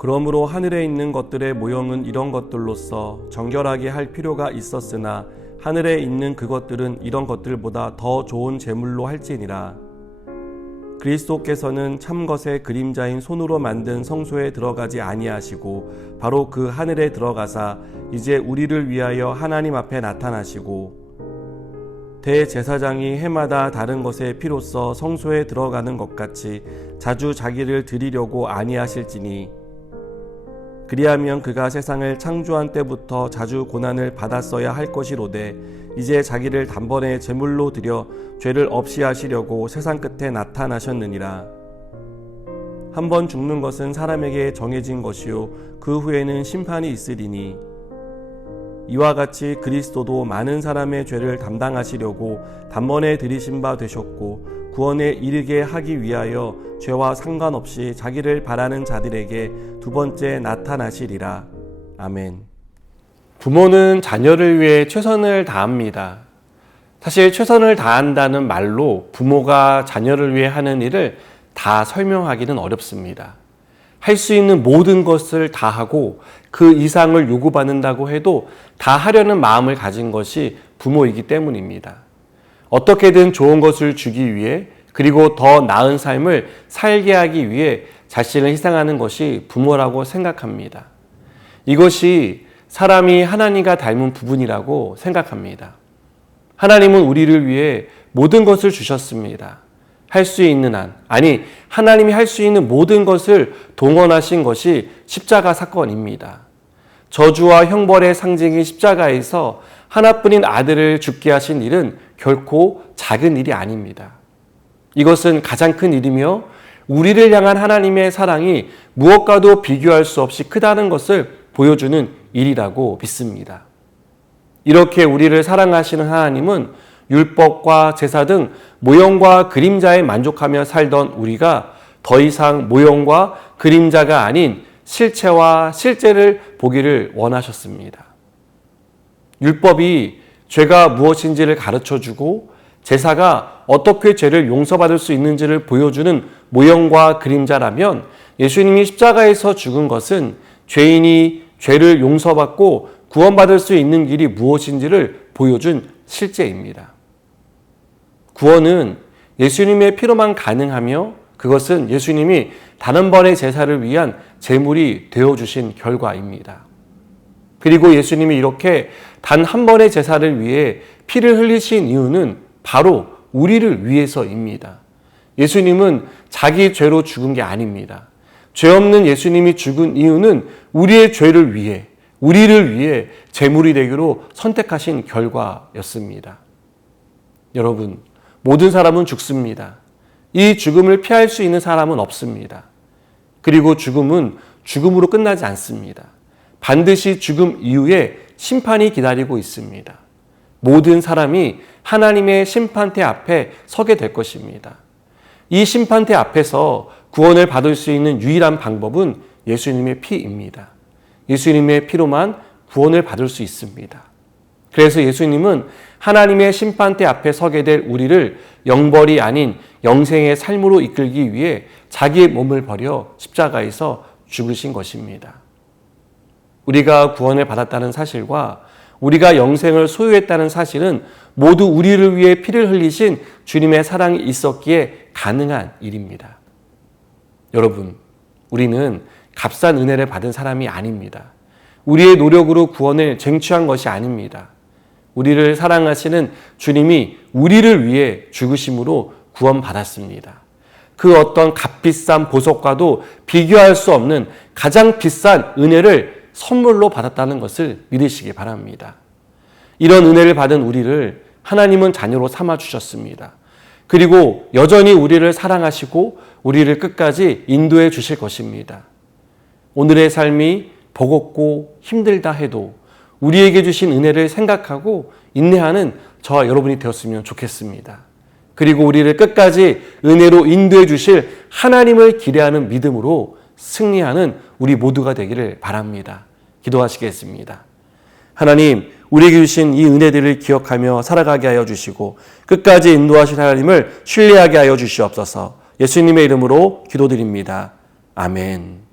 그러므로 하늘에 있는 것들의 모형은 이런 것들로서 정결하게 할 필요가 있었으나 하늘에 있는 그것들은 이런 것들보다 더 좋은 제물로 할지니라. 그리스도께서는 참것의 그림자인 손으로 만든 성소에 들어가지 아니하시고 바로 그 하늘에 들어가사 이제 우리를 위하여 하나님 앞에 나타나시고 대제사장이 해마다 다른 것의 피로써 성소에 들어가는 것 같이 자주 자기를 드리려고 아니하실지니 그리하면 그가 세상을 창조한 때부터 자주 고난을 받았어야 할 것이로되 이제 자기를 단번에 제물로 드려 죄를 없이 하시려고 세상 끝에 나타나셨느니라. 한번 죽는 것은 사람에게 정해진 것이요 그 후에는 심판이 있으리니 이와 같이 그리스도도 많은 사람의 죄를 담당하시려고 단번에 들이신 바 되셨고 구원에 이르게 하기 위하여 죄와 상관없이 자기를 바라는 자들에게 두 번째 나타나시리라. 아멘. 부모는 자녀를 위해 최선을 다합니다. 사실 최선을 다한다는 말로 부모가 자녀를 위해 하는 일을 다 설명하기는 어렵습니다. 할 수 있는 모든 것을 다 하고 그 이상을 요구받는다고 해도 다 하려는 마음을 가진 것이 부모이기 때문입니다. 어떻게든 좋은 것을 주기 위해 그리고 더 나은 삶을 살게 하기 위해 자신을 희생하는 것이 부모라고 생각합니다. 이것이 사람이 하나님과 닮은 부분이라고 생각합니다. 하나님은 우리를 위해 모든 것을 주셨습니다. 할 수 있는 한, 아니 하나님이 할 수 있는 모든 것을 동원하신 것이 십자가 사건입니다. 저주와 형벌의 상징인 십자가에서 하나뿐인 아들을 죽게 하신 일은 결코 작은 일이 아닙니다. 이것은 가장 큰 일이며 우리를 향한 하나님의 사랑이 무엇과도 비교할 수 없이 크다는 것을 보여주는 일이라고 믿습니다. 이렇게 우리를 사랑하시는 하나님은 율법과 제사 등 모형과 그림자에 만족하며 살던 우리가 더 이상 모형과 그림자가 아닌 실체와 실제를 보기를 원하셨습니다. 율법이 죄가 무엇인지를 가르쳐주고 제사가 어떻게 죄를 용서받을 수 있는지를 보여주는 모형과 그림자라면 예수님이 십자가에서 죽은 것은 죄인이 죄를 용서받고 구원받을 수 있는 길이 무엇인지를 보여준 실제입니다. 구원은 예수님의 피로만 가능하며 그것은 예수님이 다른 번의 제사를 위한 제물이 되어주신 결과입니다. 그리고 예수님이 이렇게 단 한 번의 제사를 위해 피를 흘리신 이유는 바로 우리를 위해서입니다. 예수님은 자기 죄로 죽은 게 아닙니다. 죄 없는 예수님이 죽은 이유는 우리의 죄를 위해, 우리를 위해 제물이 되기로 선택하신 결과였습니다. 여러분, 모든 사람은 죽습니다. 이 죽음을 피할 수 있는 사람은 없습니다. 그리고 죽음은 죽음으로 끝나지 않습니다. 반드시 죽음 이후에 심판이 기다리고 있습니다. 모든 사람이 하나님의 심판대 앞에 서게 될 것입니다. 이 심판대 앞에서 구원을 받을 수 있는 유일한 방법은 예수님의 피입니다. 예수님의 피로만 구원을 받을 수 있습니다. 그래서 예수님은 하나님의 심판대 앞에 서게 될 우리를 영벌이 아닌 영생의 삶으로 이끌기 위해 자기의 몸을 버려 십자가에서 죽으신 것입니다. 우리가 구원을 받았다는 사실과 우리가 영생을 소유했다는 사실은 모두 우리를 위해 피를 흘리신 주님의 사랑이 있었기에 가능한 일입니다. 여러분, 우리는 값싼 은혜를 받은 사람이 아닙니다. 우리의 노력으로 구원을 쟁취한 것이 아닙니다. 우리를 사랑하시는 주님이 우리를 위해 죽으심으로 구원받았습니다. 그 어떤 값비싼 보석과도 비교할 수 없는 가장 비싼 은혜를 선물로 받았다는 것을 믿으시기 바랍니다. 이런 은혜를 받은 우리를 하나님은 자녀로 삼아주셨습니다. 그리고 여전히 우리를 사랑하시고 우리를 끝까지 인도해 주실 것입니다. 오늘의 삶이 버겁고 힘들다 해도 우리에게 주신 은혜를 생각하고 인내하는 저와 여러분이 되었으면 좋겠습니다. 그리고 우리를 끝까지 은혜로 인도해 주실 하나님을 기대하는 믿음으로 승리하는 우리 모두가 되기를 바랍니다. 기도하시겠습니다. 하나님, 우리에게 주신 이 은혜들을 기억하며 살아가게 하여 주시고 끝까지 인도하실 하나님을 신뢰하게 하여 주시옵소서. 예수님의 이름으로 기도드립니다. 아멘.